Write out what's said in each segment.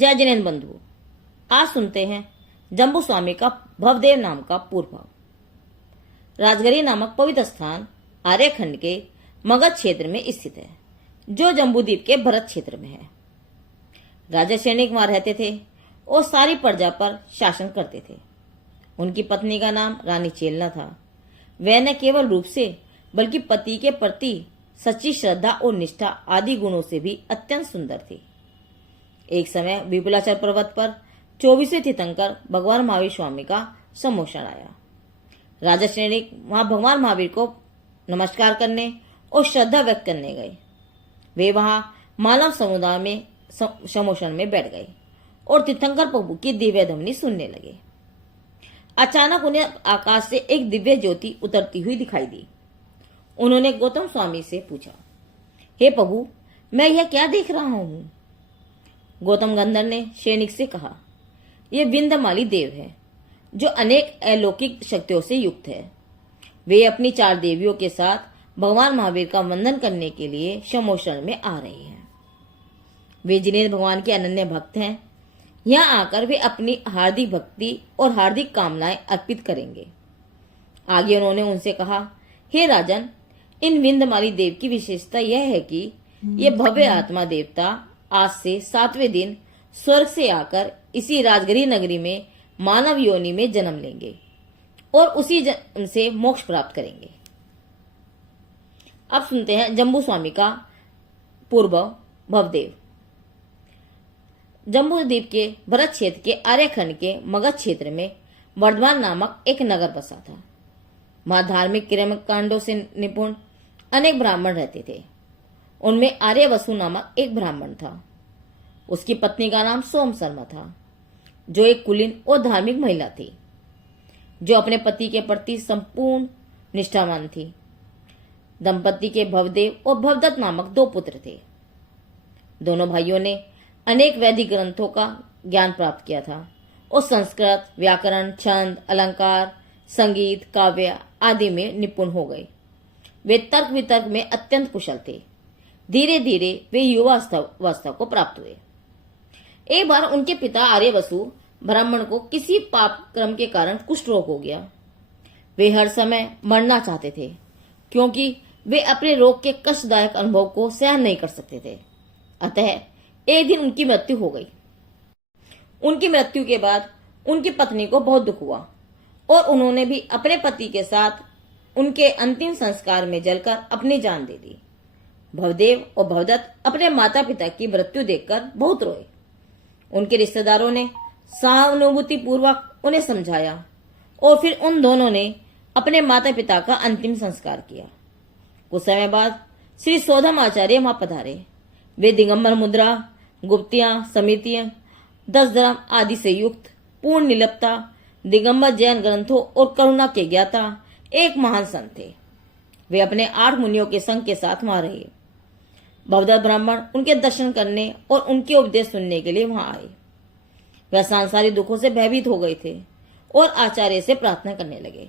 जय जिनेन्द्र बंधु, आज सुनते हैं जम्बू स्वामी का भवदेव नाम का पूर्व भाव। राजगरी नामक पवित्र स्थान आर्यखंड के मगध क्षेत्र में स्थित है, जो जम्बूद्वीप के भरत क्षेत्र में है। राजा सैनिक वहां रहते थे और सारी प्रजा पर शासन करते थे। उनकी पत्नी का नाम रानी चेलना था। वह न केवल रूप से बल्कि पति के प्रति सच्ची श्रद्धा और निष्ठा आदि गुणों से भी अत्यंत सुंदर थी। एक समय विपुलाचल पर्वत पर 24वें तीर्थंकर भगवान महावीर स्वामी का सम्मोहन आया। राजा सैनिक वहां भगवान महावीर को नमस्कार करने और श्रद्धा व्यक्त करने गए। वे वहां मानव समुदाय में सम्मोहन में बैठ गए और तीर्थंकर प्रभु की दिव्य ध्वनि सुनने लगे। अचानक उन्हें आकाश से एक दिव्य ज्योति उतरती हुई दिखाई दी। उन्होंने गौतम स्वामी से पूछा, हे प्रभु, मैं यह क्या देख रहा हूं? गौतम गंधर ने सैनिक से कहा, यह विंध्यमाली देव है, जो अनेक अलौकिक शक्तियों से युक्त है। वे अपनी 4 देवियों के साथ भगवान महावीर का वंदन करने के लिए सम्मोहन में आ रहे हैं। वे जिनेन्द्र भगवान के अनन्य भक्त हैं। यहाँ आकर वे अपनी हार्दिक भक्ति और हार्दिक कामनाएं अर्पित करेंगे। आगे उन्होंने उनसे कहा, हे राजन, इन विंध्यमाली देव की विशेषता यह है कि ये भव्य आत्मा देवता आज से 7वें दिन स्वर्ग से आकर इसी राजगरी नगरी में मानव योनि में जन्म लेंगे और उसी जन्म से मोक्ष प्राप्त करेंगे। अब सुनते हैं जम्बू स्वामी का पूर्व भवदेव। जम्बूद्वीप के भरत क्षेत्र के आर्यखंड के मगध क्षेत्र में वर्धमान नामक एक नगर बसा था। वहां धार्मिक कर्म कांडों से निपुण अनेक ब्राह्मण रहते थे। उनमें आर्यवसु नामक एक ब्राह्मण था। उसकी पत्नी का नाम सोम शर्मा था, जो एक कुलीन और धार्मिक महिला थी, जो अपने पति के प्रति संपूर्ण निष्ठावान थी। दंपति के भवदेव और भवदत्त नामक 2 पुत्र थे। दोनों भाइयों ने अनेक वैदिक ग्रंथों का ज्ञान प्राप्त किया था और संस्कृत, व्याकरण, छंद, अलंकार, संगीत, काव्य आदि में निपुण हो गए। वे तर्क वितर्क में अत्यंत कुशल थे। धीरे धीरे वे युवावस्था को प्राप्त हुए। एक बार उनके पिता आर्यवसु ब्राह्मण को किसी पाप कर्म के कारण कुष्ठ रोग हो गया। वे हर समय मरना चाहते थे, क्योंकि वे अपने रोग के कष्टदायक अनुभव को सहन नहीं कर सकते थे। अतः एक दिन उनकी मृत्यु हो गई। उनकी मृत्यु के बाद उनकी पत्नी को बहुत दुख हुआ और उन्होंने भी अपने पति के साथ उनके अंतिम संस्कार में जलकर अपनी जान दे दी। भवदेव और भवदत्त अपने माता पिता की मृत्यु देखकर बहुत रोए। उनके रिश्तेदारों ने सहानुभूति पूर्वक उन्हें समझाया और फिर उन दोनों ने अपने माता पिता का अंतिम संस्कार किया। कुछ समय बाद श्री सौधम आचार्य वहां पधारे। वे दिगंबर मुद्रा, गुप्तियां, समितियां, 10 धर्म आदि से युक्त पूर्ण निर्लिप्तता, दिगंबर जैन ग्रंथों और करुणा के ज्ञाता एक महान संत थे। वे अपने 8 मुनियों के संग के साथ वहां रहे। भवदत्त ब्राह्मण उनके दर्शन करने और उनके उपदेश सुनने के लिए वहां आए। वे सांसारिक दुखों से भयभीत हो गए थे और आचार्य से प्रार्थना करने लगे,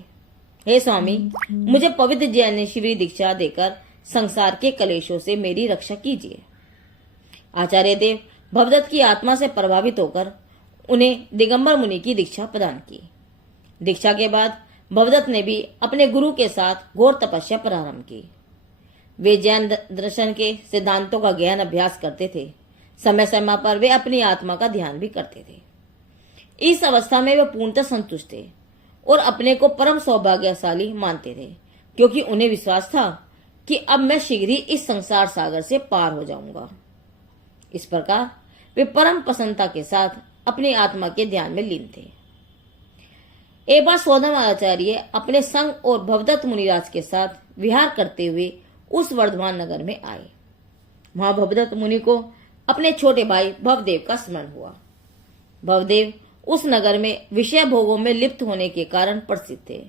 हे स्वामी, मुझे पवित्र जैन शिविर दीक्षा देकर संसार के कलेशों से मेरी रक्षा कीजिए। आचार्य देव भवदत्त की आत्मा से प्रभावित होकर उन्हें दिगंबर मुनि की दीक्षा प्रदान की। दीक्षा के बाद भवदत्त ने भी अपने गुरु के साथ घोर तपस्या प्रारंभ की। वे जैन दर्शन के सिद्धांतों का गहन अभ्यास करते थे। समय समय पर वे अपनी आत्मा का ध्यान भी करते थे। इस अवस्था में वे पूर्णतः संतुष्ट थे और अपने को परम सौभाग्यशाली मानते थे, क्योंकि उन्हें विश्वास था कि अब मैं शीघ्र ही इस संसार सागर से पार हो जाऊंगा। इस प्रकार वे परम प्रसन्नता के साथ अपनी आत्मा के ध्यान में लीन थे। एक बार सौधम आचार्य अपने संग और भवदत्त मुनिराज के साथ विहार करते हुए उस वर्धमान नगर में आए। वहां भवदत्त मुनि को अपने छोटे भाई भवदेव का स्मरण हुआ। भवदेव उस नगर में विषय भोगों में लिप्त होने के कारण प्रसिद्ध थे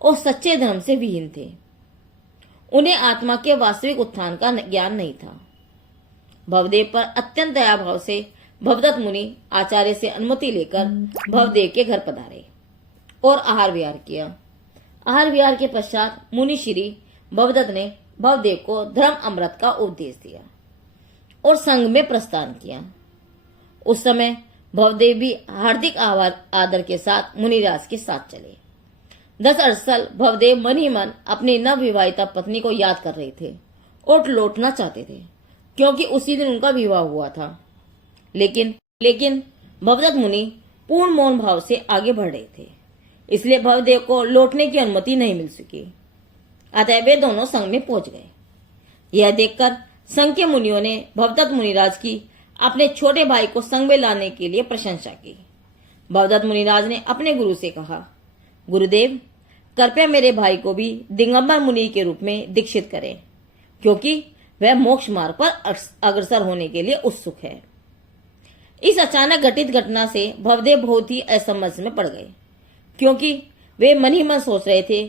और सच्चे धर्म से विहीन थे। उन्हें आत्मा के वास्तविक उत्थान का ज्ञान नहीं था। भवदेव पर अत्यंत दयाभाव से भवदत्त मुनि आचार्य से अनुमति लेकर भवदेव के घर पधारे और आहार विहार किया। आहार विहार के पश्चात मुनि श्री भवदत्त ने भवदेव को धर्म अमृत का उपदेश दिया और संघ में प्रस्थान किया। उस समय भवदेव भी हार्दिक आदर के साथ मुनिराज के साथ चले। दरअसल भवदेव मन ही मन अपनी नवविवाहिता पत्नी को याद कर रहे थे और लौटना चाहते थे, क्योंकि उसी दिन उनका विवाह हुआ था। लेकिन भवदत्त मुनि पूर्ण मौन भाव से आगे बढ़ रहे थे, इसलिए भवदेव को लौटने की अनुमति नहीं मिल सकी। अतः वे दोनों संग में पहुंच गए। यह देखकर संघ के मुनियों ने भवदत्त मुनिराज की अपने छोटे भाई को संग में लाने के लिए प्रशंसा की। भवदत्त मुनिराज ने अपने गुरु से कहा, गुरुदेव, कृपया मेरे भाई को भी दिगंबर मुनि के रूप में दीक्षित करें, क्योंकि वह मोक्ष मार्ग पर अग्रसर होने के लिए उत्सुक है। इस अचानक घटित घटना से भवदेव बहुत ही असमंजस में पड़ गए, क्योंकि वे मन ही मन सोच रहे थे,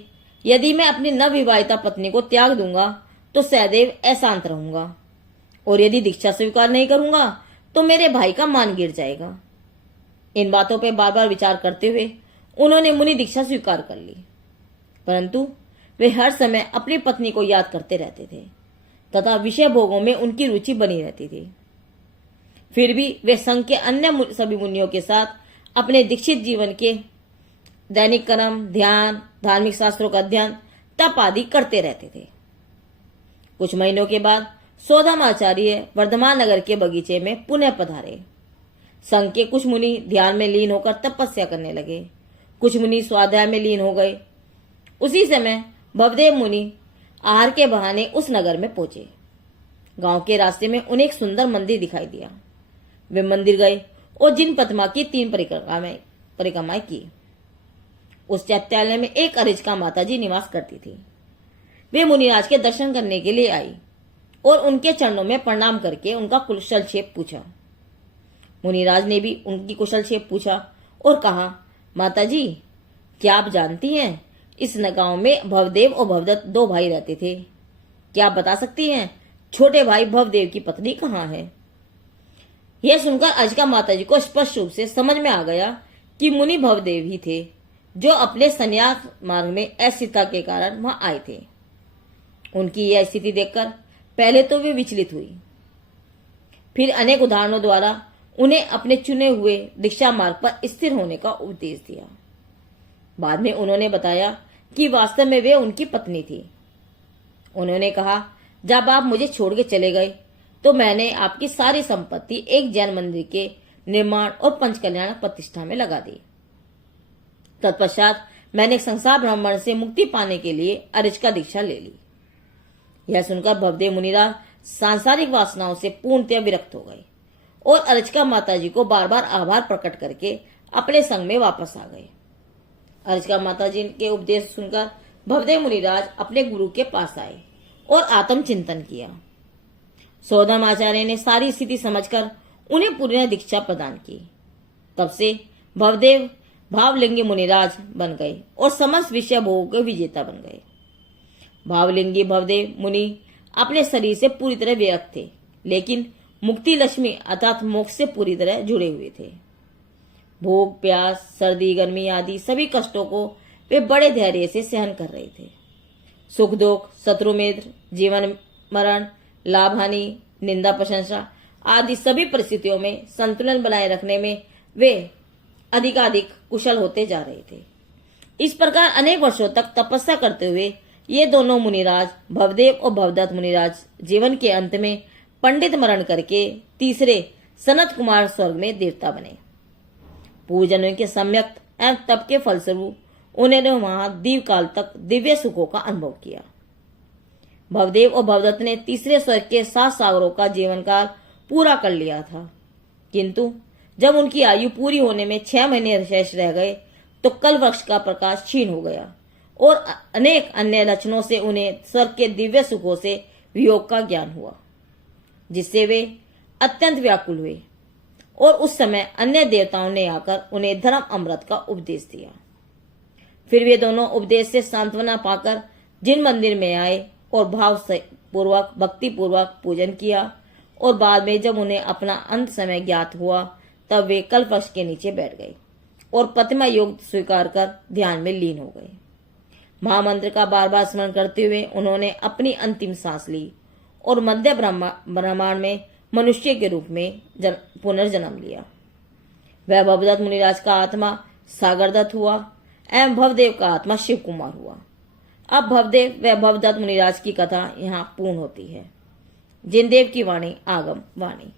यदि मैं अपनी नवविवाहिता पत्नी को त्याग दूंगा तो सदैव अशांत रहूंगा, और यदि दीक्षा स्वीकार नहीं करूंगा तो मेरे भाई का मान गिर जाएगा। इन बातों पर बार बार विचार करते हुए उन्होंने मुनि दीक्षा स्वीकार कर ली, परंतु वे हर समय अपनी पत्नी को याद करते रहते थे तथा विषय भोगों में उनकी रुचि बनी रहती थी। फिर भी वे संघ के अन्य सभी मुनियों के साथ अपने दीक्षित जीवन के दैनिक कर्म, ध्यान, धार्मिक शास्त्रों का अध्ययन, तप आदि करते रहते थे। कुछ महीनों के बाद सौदामाचार्य वर्धमान नगर के बगीचे में पुनः पधारे। संघ के कुछ मुनि ध्यान में लीन होकर तपस्या करने लगे, कुछ मुनि स्वाध्याय में लीन हो गए। उसी समय भवदेव मुनि आहार के बहाने उस नगर में पहुंचे। गांव के रास्ते में उन्हें एक सुंदर मंदिर दिखाई दिया। वे मंदिर गए और जिन पद्मा की 3 परिक्रमाएं की। उस चैत्यालय में एक अरिचका माताजी निवास करती थी। वे मुनिराज के दर्शन करने के लिए आई और उनके चरणों में प्रणाम करके उनका कुशलक्षेम पूछा। मुनिराज ने भी उनकी कुशलक्षेम पूछा और कहा, माताजी, क्या आप जानती हैं इस गांव में भवदेव और भवदत्त 2 भाई रहते थे? क्या आप बता सकती हैं छोटे भाई भवदेव की पत्नी कहाँ है? यह सुनकर अजका माताजी को स्पष्ट रूप से समझ में आ गया कि मुनि भवदेव ही थे, जो अपने संन्यास मार्ग में अस्थिरता के कारण वहां आए थे। उनकी यह स्थिति देखकर पहले तो वे विचलित हुई, फिर अनेक उदाहरणों द्वारा उन्हें अपने चुने हुए दीक्षा मार्ग पर स्थिर होने का उपदेश दिया। बाद में उन्होंने बताया कि वास्तव में वे उनकी पत्नी थी। उन्होंने कहा, जब आप मुझे छोड़ के चले गए तो मैंने आपकी सारी संपत्ति एक जैन मंदिर के निर्माण और पंचकल्याण प्रतिष्ठा में लगा दी। तत्पश्चात मैंने संसार ब्राह्मण से मुक्ति पाने के लिए अरिचका दीक्षा ले ली। यह सुनकर भवदेव मुनिराज सांसारिक वासनाओं से पूर्णतः विरक्त हो गए और अरिचका माताजी को बार बार आभार प्रकट करके अपने संग में वापस आ गए। अरिचका माताजी के उपदेश सुनकर भवदेव मुनिराज अपने गुरु के पास आए और आत्मचिंतन किया। सौदामाचार्य ने सारी स्थिति समझकर उन्हें पूर्ण दीक्षा प्रदान की। तब से भवदेव भावलिंगी मुनिराज बन गए और समस्त विषय भोग के विजेता बन गए। भावलिंगी भवदेव मुनि अपने शरीर से पूरी तरह विरक्त थे, लेकिन मुक्ति लक्ष्मी अर्थात मोक्ष से पूरी तरह जुड़े हुए थे। भूख, प्यास, सर्दी, गर्मी आदि सभी कष्टों को वे बड़े धैर्य से सहन कर रहे थे। सुख दुख, शत्रु मित्र, जीवन मरण, लाभ हानि, निंदा प्रशंसा आदि सभी परिस्थितियों में संतुलन बनाए रखने में वे अधिकाधिक कुशल होते जा रहे थे। इस प्रकार अनेक वर्षों तक तपस्या करते हुए ये दोनों मुनिराज, भवदेव और भवदत्त मुनिराज, जीवन के अंत में पंडित मरण करके तीसरे सनत कुमार स्वर्ग में देवता बने। पूजनों के सम्यक एवं तप के फलस्वरूप उन्होंने वहां दीर्घ काल तक दिव्य सुखों का अनुभव किया। भवदेव और भवदत्त ने तीसरे स्वर्ग के 7 सागरों का जीवन काल पूरा कर लिया था, किंतु जब उनकी आयु पूरी होने में 6 महीने शेष रह गए तो कल वृक्ष का प्रकाश क्षीण हो गया और अनेक अन्य लक्षणों से उन्हें स्वर्ग के दिव्य सुखों से वियोग का ज्ञान हुआ, जिससे वे अत्यंत व्याकुल हुए और उस समय अन्य देवताओं ने आकर उन्हें धर्म अमृत का उपदेश दिया। फिर वे दोनों उपदेश से सांत्वना पाकर जिन मंदिर में आए और भाव पूर्वक भक्ति पूर्वक पूजन किया और बाद में जब उन्हें अपना अंत समय ज्ञात हुआ तब वे कल्पवृक्ष के नीचे बैठ गए और प्रतिमा योग स्वीकार कर ध्यान में लीन हो गए। महामंत्र का बार बार स्मरण करते हुए उन्होंने अपनी अंतिम सांस ली और मध्य ब्रह्मांड में मनुष्य के रूप में पुनर्जन्म लिया। वह भवदत्त मुनिराज का आत्मा सागरदत्त हुआ एवं भवदेव का आत्मा शिव कुमार हुआ। अब भवदेव व भवदत्त मुनिराज की कथा यहाँ पूर्ण होती है। जिनदेव की वाणी आगम वाणी।